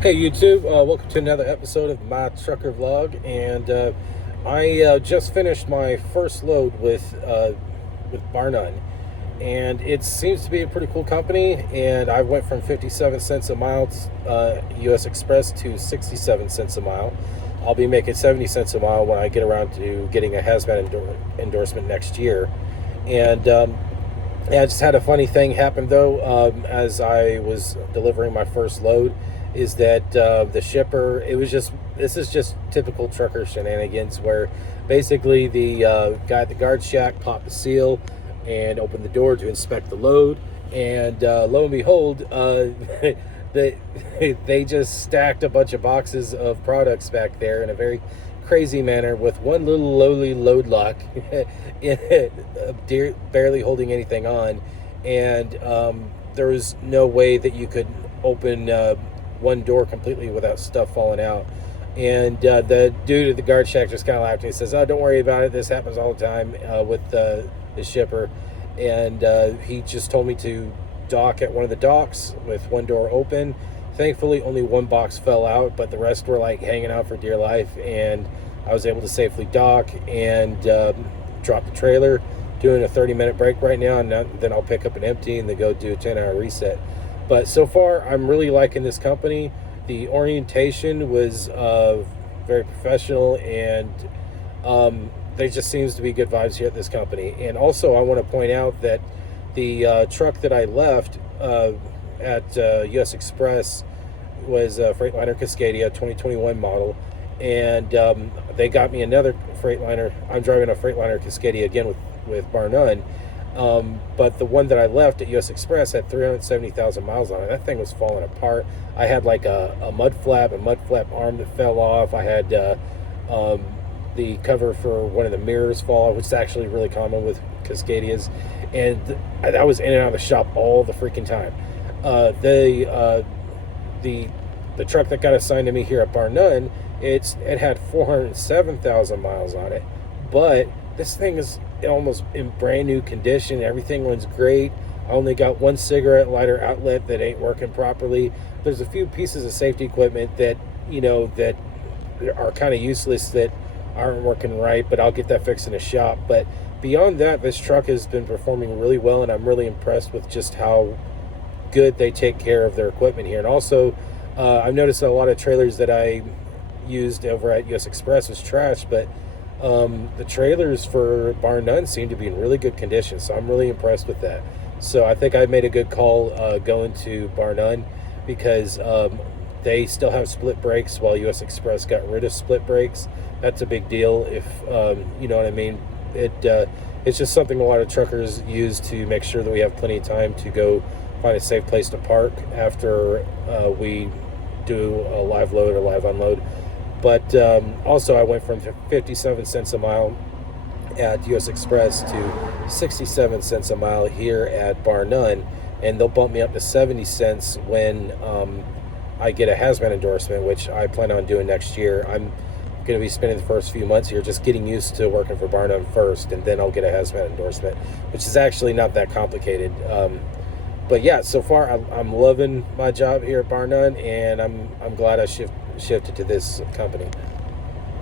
Hey YouTube, welcome to another episode of my trucker vlog, and I just finished my first load with Bar None, and it seems to be a pretty cool company. And I went from 57 cents a mile, U.S. Express, to 67 cents a mile. I'll be making 70 cents a mile when I get around to getting a hazmat endorsement next year. And yeah, I just had a funny thing happen though, as I was delivering my first load, is that the shipper, this is just typical trucker shenanigans where basically the guy at the guard shack popped the seal and opened the door to inspect the load, and lo and behold, they, they just stacked a bunch of boxes of products back there in a very crazy manner with one little lowly load lock barely holding anything on, and there was no way that you could open one door completely without stuff falling out. And the dude at the guard shack just kind of laughed and he says, "Oh, don't worry about it. This happens all the time with the shipper." And he just told me to dock at one of the docks with one door open. Thankfully, only one box fell out, but the rest were like hanging out for dear life. And I was able to safely dock and drop the trailer, doing a 30-minute break right now, and then I'll pick up an empty and then go do a 10-hour reset. But so far, I'm really liking this company. The orientation was very professional, and there just seems to be good vibes here at this company. And also, I want to point out that the truck that I left at U.S. Express was a Freightliner Cascadia 2021 model, and they got me another Freightliner. I'm driving a Freightliner Cascadia again with Bar None. But the one that I left at U.S. Express had 370,000 miles on it. That thing was falling apart. I had like a mud flap arm that fell off. I had the cover for one of the mirrors fall off, which is actually really common with Cascadias. And I was in and out of the shop all the freaking time. The truck that got assigned to me here at Bar None, it had 407,000 miles on it, but this thing is almost in brand new condition. Everything runs great. I only got one cigarette lighter outlet that ain't working properly. There's a few pieces of safety equipment that that are kind of useless, that aren't working right, but I'll get that fixed in a shop. But beyond that, this truck has been performing really well, and I'm really impressed with just how good they take care of their equipment here. And also, I've noticed that a lot of trailers that I used over at US Express was trash, but the trailers for Bar None seem to be in really good condition, so I'm really impressed with that. So I think I made a good call going to Bar None, because they still have split brakes while US Express got rid of split brakes. That's a big deal, if you know what I mean. It's just something a lot of truckers use to make sure that we have plenty of time to go find a safe place to park after we do a live load or live unload. But also, I went from 57 cents a mile at US Express to 67 cents a mile here at Bar None, and they'll bump me up to 70 cents when I get a hazmat endorsement, which I plan on doing next year. I'm going to be spending the first few months here just getting used to working for Bar None first, and then I'll get a hazmat endorsement, which is actually not that complicated. But yeah, so far I'm loving my job here at Bar None, and I'm glad I shifted to this company.